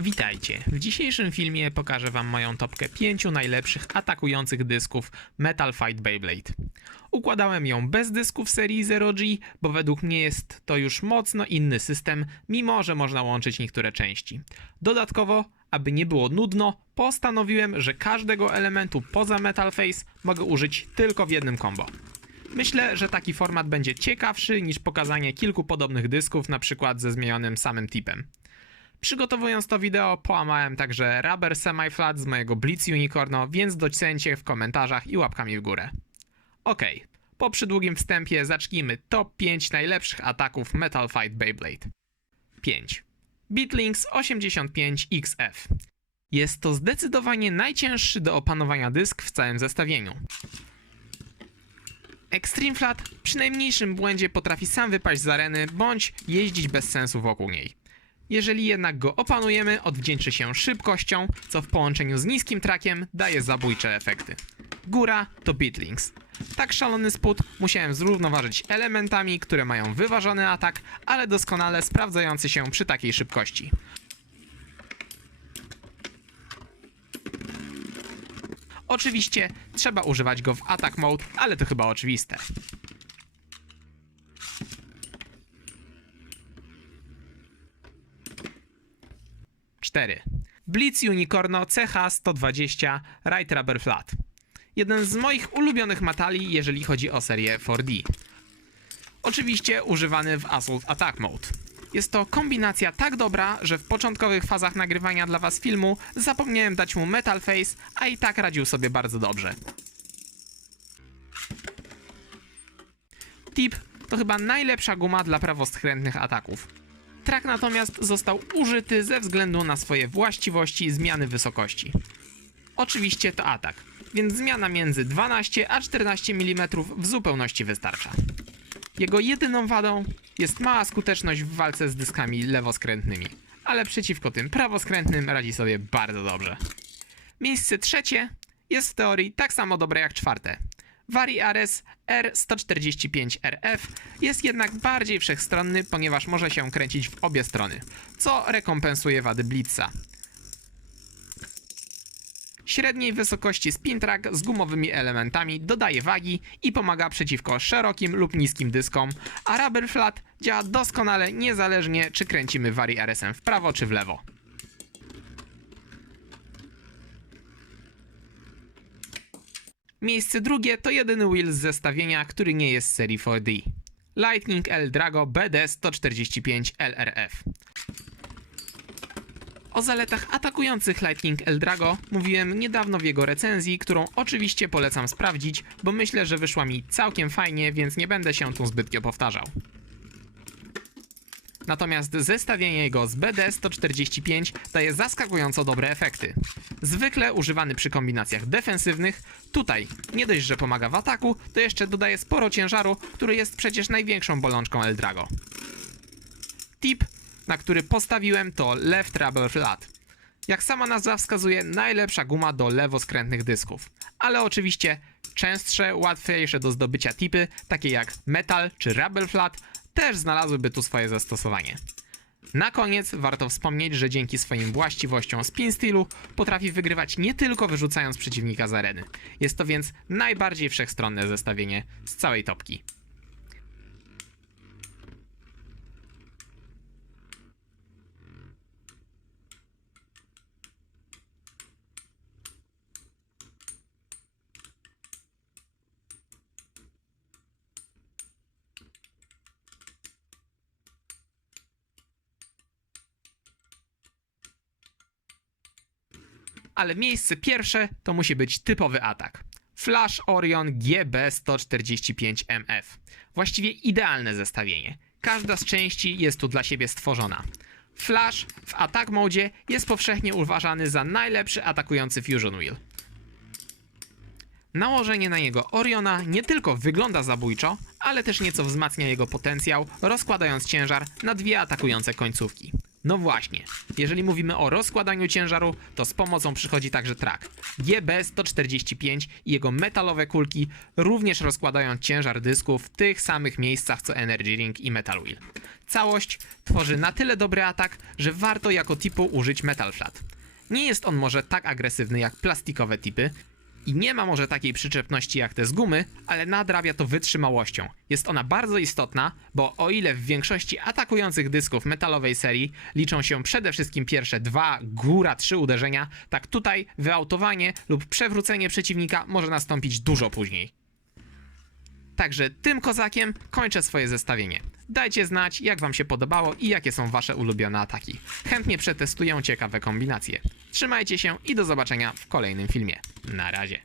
Witajcie. W dzisiejszym filmie pokażę wam moją topkę 5 najlepszych atakujących dysków Metal Fight Beyblade. Układałem ją bez dysków serii Zero G, bo według mnie jest to już mocno inny system, mimo że można łączyć niektóre części. Dodatkowo, aby nie było nudno, postanowiłem, że każdego elementu poza Metal Face mogę użyć tylko w jednym combo. Myślę, że taki format będzie ciekawszy niż pokazanie kilku podobnych dysków, na przykład ze zmienionym samym tipem. Przygotowując to wideo, połamałem także Rubber Semi-Flat z mojego Blitz Unicorno, więc docencie w komentarzach i łapkami w górę. Okej, po przydługim wstępie zacznijmy top 5 najlepszych ataków Metal Fight Beyblade. 5. Beatlings 85XF. Jest to zdecydowanie najcięższy do opanowania dysk w całym zestawieniu. Extreme Flat przy najmniejszym błędzie potrafi sam wypaść z areny bądź jeździć bez sensu wokół niej. Jeżeli jednak go opanujemy, odwdzięczy się szybkością, co w połączeniu z niskim trakiem daje zabójcze efekty. Góra to Beatlings. Tak szalony spód musiałem zrównoważyć elementami, które mają wyważony atak, ale doskonale sprawdzający się przy takiej szybkości. Oczywiście trzeba używać go w attack mode, ale to chyba oczywiste. 4. Blitz Unicorno CH120 Right Rubber Flat. Jeden z moich ulubionych matali, jeżeli chodzi o serię 4D. Oczywiście używany w Assault Attack Mode. Jest to kombinacja tak dobra, że w początkowych fazach nagrywania dla was filmu zapomniałem dać mu Metal Face, a i tak radził sobie bardzo dobrze. Tip to chyba najlepsza guma dla prawoskrętnych ataków. Trak natomiast został użyty ze względu na swoje właściwości zmiany wysokości. Oczywiście to atak, więc zmiana między 12 a 14 mm w zupełności wystarcza. Jego jedyną wadą jest mała skuteczność w walce z dyskami lewoskrętnymi, ale przeciwko tym prawoskrętnym radzi sobie bardzo dobrze. Miejsce trzecie jest w teorii tak samo dobre jak czwarte. Vari Ares R145RF jest jednak bardziej wszechstronny, ponieważ może się kręcić w obie strony, co rekompensuje wady Blitza. Średniej wysokości spin track z gumowymi elementami dodaje wagi i pomaga przeciwko szerokim lub niskim dyskom, a Rubber Flat działa doskonale niezależnie czy kręcimy Vari Aresem w prawo czy w lewo. Miejsce drugie to jedyny wheel z zestawienia, który nie jest serii 4D. Lightning L Drago BD 145 LRF. O zaletach atakujących Lightning El Drago mówiłem niedawno w jego recenzji, którą oczywiście polecam sprawdzić, bo myślę, że wyszła mi całkiem fajnie, więc nie będę się tu zbytnio powtarzał. Natomiast zestawienie jego z BD-145 daje zaskakująco dobre efekty. Zwykle używany przy kombinacjach defensywnych, tutaj nie dość, że pomaga w ataku, to jeszcze dodaje sporo ciężaru, który jest przecież największą bolączką Eldrago. Tip, na który postawiłem to Left Rubber Flat. Jak sama nazwa wskazuje, najlepsza guma do lewoskrętnych dysków. Ale oczywiście częstsze, łatwiejsze do zdobycia tipy, takie jak Metal czy Rubber Flat, też znalazłyby tu swoje zastosowanie. Na koniec warto wspomnieć, że dzięki swoim właściwościom spin stylu potrafi wygrywać nie tylko wyrzucając przeciwnika z areny. Jest to więc najbardziej wszechstronne zestawienie z całej topki. Ale miejsce pierwsze to musi być typowy atak. Flash Orion GB145MF. Właściwie idealne zestawienie. Każda z części jest tu dla siebie stworzona. Flash w atak modzie jest powszechnie uważany za najlepszy atakujący Fusion Wheel. Nałożenie na niego Oriona nie tylko wygląda zabójczo, ale też nieco wzmacnia jego potencjał, rozkładając ciężar na dwie atakujące końcówki. No właśnie, jeżeli mówimy o rozkładaniu ciężaru, to z pomocą przychodzi także track. GB145 i jego metalowe kulki również rozkładają ciężar dysku w tych samych miejscach co Energy Ring i Metal Wheel. Całość tworzy na tyle dobry atak, że warto jako typu użyć Metal Flat. Nie jest on może tak agresywny jak plastikowe tipy i nie ma może takiej przyczepności jak te z gumy, ale nadrabia to wytrzymałością. Jest ona bardzo istotna, bo o ile w większości atakujących dysków metalowej serii liczą się przede wszystkim pierwsze dwa, góra trzy uderzenia, tak tutaj wyautowanie lub przewrócenie przeciwnika może nastąpić dużo później. Także tym kozakiem kończę swoje zestawienie. Dajcie znać, jak Wam się podobało i jakie są Wasze ulubione ataki. Chętnie przetestuję ciekawe kombinacje. Trzymajcie się i do zobaczenia w kolejnym filmie. Na razie.